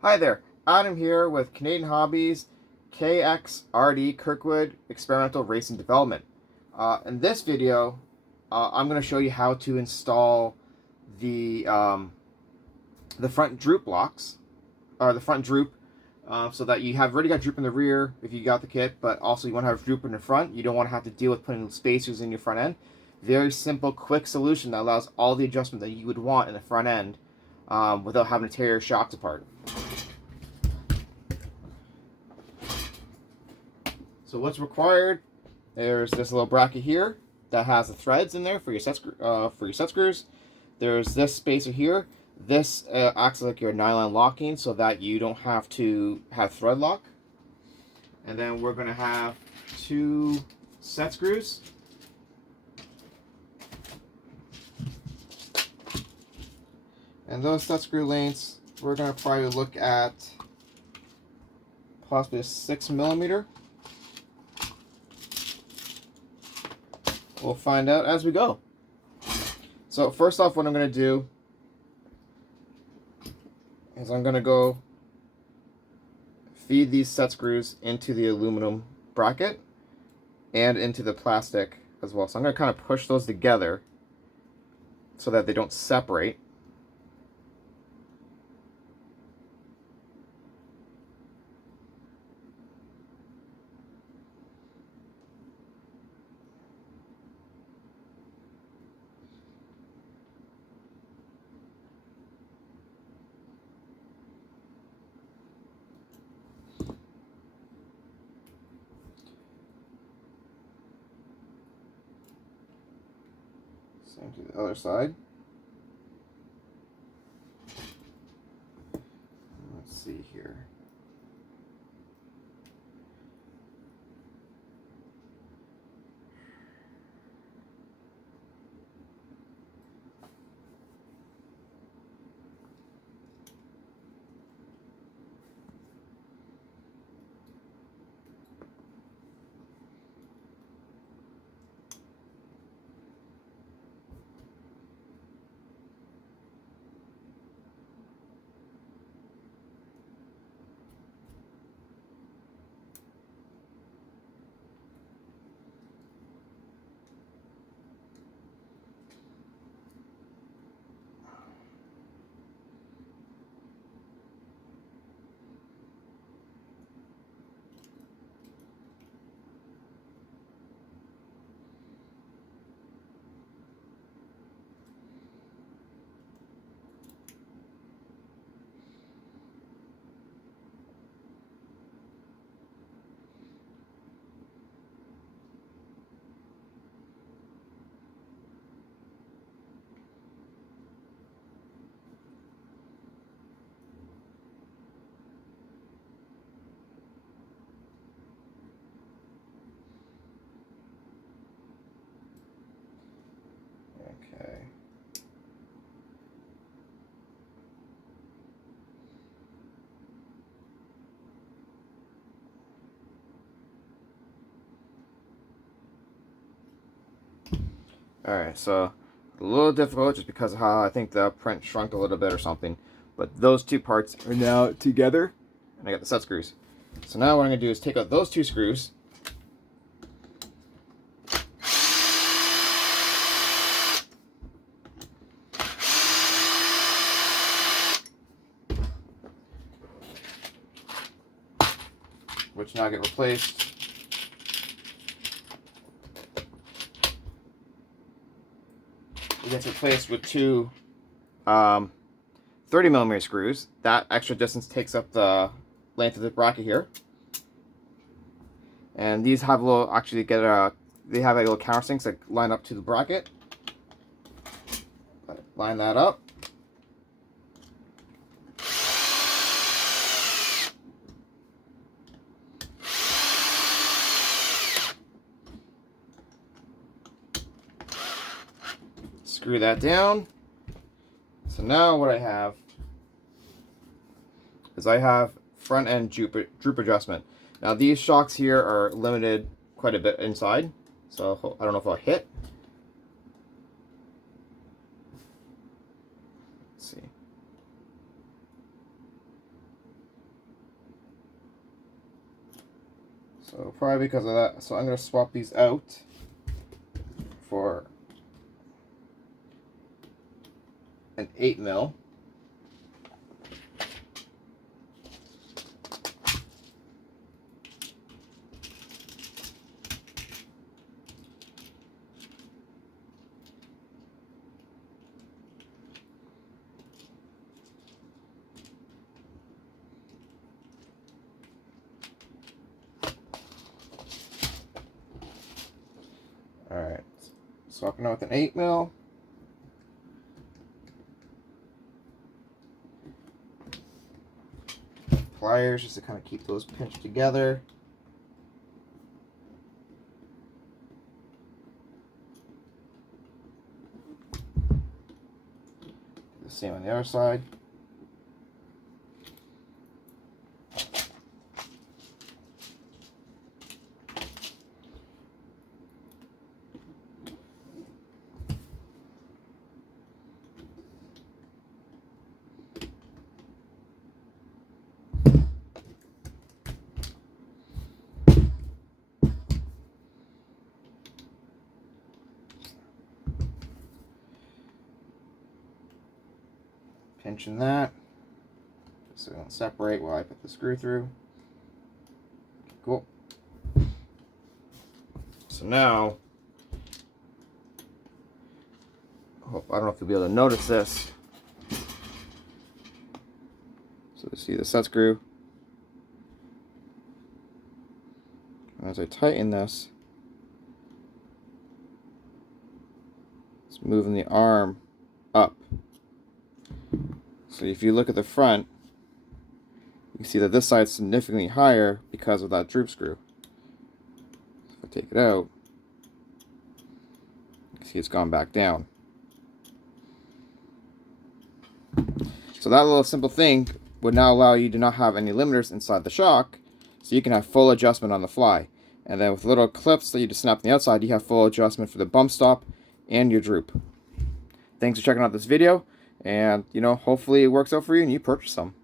Hi there, Adam here with Canadian Hobbies KXRD Kirkwood Experimental Racing Development. In this video, I'm going to show you how to install the front droop blocks, or the front droop, so that you have already got droop in the rear if you got the kit, but also you want to have droop in the front. You don't want to have to deal with putting spacers in your front end. Very simple, quick solution that allows all the adjustment that you would want in the front end without having to tear your shocks apart. So what's required? There's this little bracket here that has the threads in there for your set screws. There's this spacer here. This acts like your nylon locking so that you don't have to have thread lock. And then we're going to have two set screws. And those set screw lengths, we're going to probably look at possibly a 6mm. We'll find out as we go. So first off, what I'm going to do is I'm going to go feed these set screws into the aluminum bracket and into the plastic as well. So I'm going to kind of push those together so that they don't separate. Same to the other side. Let's see here. Okay. Alright, so a little difficult just because of how I think the print shrunk a little bit or something. But those two parts are now together, and I got the set screws. So now what I'm going to do is take out those two screws. Which now get replaced. It gets replaced with two 30mm screws. That extra distance takes up the length of the bracket here. And these have a little, actually they have a little countersinks that line up to the bracket. Line that up. Screw that down. So now what I have is I have front end droop adjustment. Now these shocks here are limited quite a bit inside, so I don't know if I'll hit. Let's see. So probably because of that, so I'm going to swap these out for an 8mm. Alright, swapping out with an 8mm. Pliers just to kind of keep those pinched together. The same on the other side. Pinching that so it won't separate while I put the screw through. Cool. So now, I don't know if you'll be able to notice this. So you see the set screw. And as I tighten this, it's moving the arm up. So if you look at the front, you can see that this side's significantly higher because of that droop screw. If I take it out, you can see it's gone back down. So that little simple thing would now allow you to not have any limiters inside the shock, so you can have full adjustment on the fly. And then with little clips that you just snap on the outside, you have full adjustment for the bump stop and your droop. Thanks for checking out this video, and hopefully it works out for you and you purchase some.